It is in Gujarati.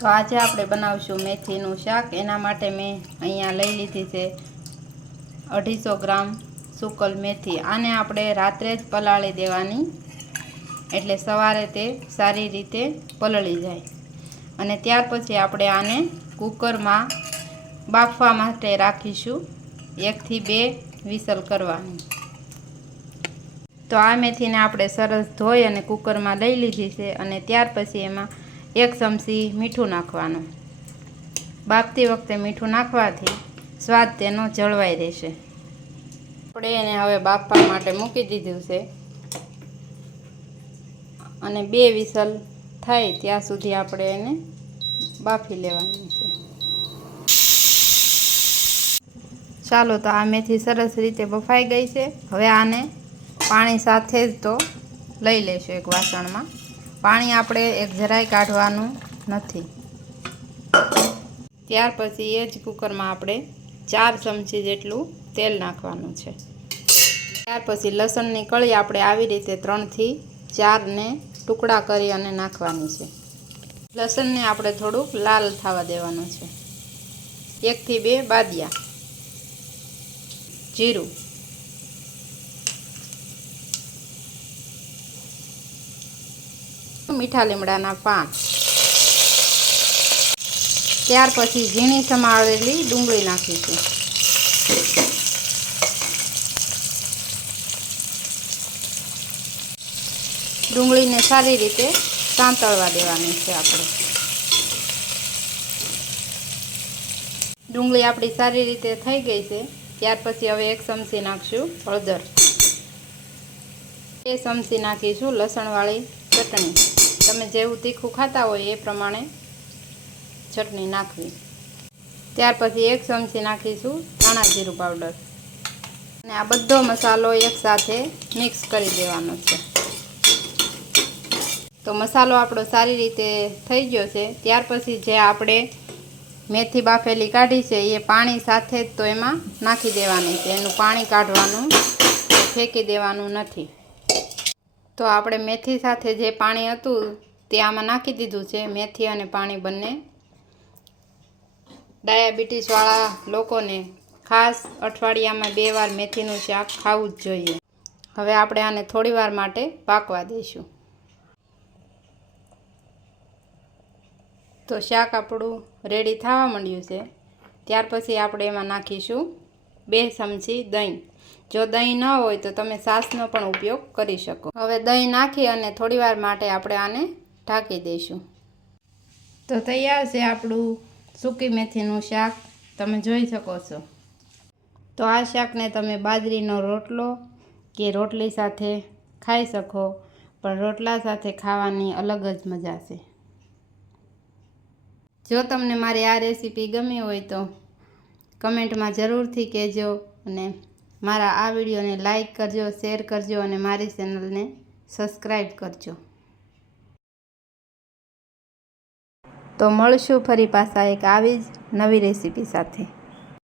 તો આજે આપણે બનાવશું મેથીનું શાક। એના માટે મેં અહીંયા લઈ લીધી છે 250 ગ્રામ સૂકલ મેથી। આને આપણે રાત્રે જ પલાળી દેવાની, એટલે સવારે તે સારી રીતે પલળી જાય। અને ત્યાર પછી આપણે આને કુકરમાં બાફવા માટે રાખીશું, 1 થી 2 વિસલ કરવાની। તો આ મેથીને આપણે સરસ ધોઈ અને કુકરમાં લઈ લીધી છે। અને ત્યાર પછી એમાં 1 ચમચી મીઠું નાખવાનું। બાફતી વખતે મીઠું નાખવાથી સ્વાદ તેનો જળવાઈ રહેશે। આપણે એને હવે બાફવા માટે મૂકી દીધું છે અને 2 વિસલ થાય ત્યાં સુધી આપણે એને બાફી લેવાની છે। ચાલો, તો આ મેથી સરસ રીતે બફાઈ ગઈ છે। હવે આને પાણી સાથે જ તો લઈ લેશું એક વાસણમાં। પાણી આપણે એક જરાય કાઢવાનું નથી। ત્યાર પછી એ જ કુકરમાં આપણે 4 ચમચી જેટલું તેલ નાખવાનું છે। ત્યાર પછી લસણની કળી આપણે આવી રીતે 3 થી 4 ને ટુકડા કરી અને નાખવાની છે। લસણને આપણે થોડુંક લાલ થવા દેવાનું છે। 1 થી 2 બાદિયા, જીરું, મીઠા લીમડાના પાન, ત્યાર પછી ઝીણી સમારેલી ડુંગળી નાખીશું। ડુંગળીને સારી રીતે સાંતળવા દેવાની છે આપણે। ડુંગળી આપણી સારી રીતે થઈ ગઈ છે। ત્યાર પછી હવે 1 ચમચી નાખશું હળદર, 2 ચમચી નાખીશું લસણવાળી ચટણી। તમે જેવું તીખું ખાતા હોય એ પ્રમાણે ચટણી નાખવી। ત્યાર પછી 1 ચમચી નાખીશું ધાણા જીરું પાવડર અને આ બધો મસાલો એકસાથે મિક્સ કરી દેવાનો છે। તો મસાલો આપણો સારી રીતે થઈ ગયો છે। ત્યાર પછી જે આપણે મેથી બાફેલી કાઢી છે એ પાણી સાથે જ તો એમાં નાખી દેવાની છે। એનું પાણી કાઢવાનું, ફેંકી દેવાનું નથી। તો આપણે મેથી સાથે જે પાણી હતું તે આમાં નાખી દીધું છે। મેથી અને પાણી બંને। ડાયાબિટીસવાળા લોકોને ખાસ અઠવાડિયામાં 2 વાર મેથીનું શાક ખાવું જ જોઈએ। હવે આપણે આને થોડી વાર માટે પાકવા દઈશું। તો શાક આપણું રેડી થવા માંડ્યું છે। ત્યાર પછી આપણે એમાં નાખીશું 2 ચમચી દહીં। જો દહીં ન હોય તો તમે છાશનો પણ ઉપયોગ કરી શકો। હવે દહીં નાખી અને થોડી વાર માટે આપણે આને ઢાંકી દઈશું। તો તૈયાર છે આપણું સૂકી મેથીનું શાક, તમે જોઈ શકો છો। તો આ શાકને તમે બાજરીનો રોટલો કે રોટલી સાથે ખાઈ શકો, પણ રોટલા સાથે ખાવાની અલગ જ મજા છે। જો તમને મારી આ રેસીપી ગમી હોય તો કમેન્ટમાં જરૂરથી કહેજો અને મારા આ વિડીયોને લાઈક કરજો, શેર કરજો અને મારી ચેનલને સબસ્ક્રાઈબ કરજો। તો મળશું ફરી પાછા એક આવી જ નવી રેસીપી સાથે।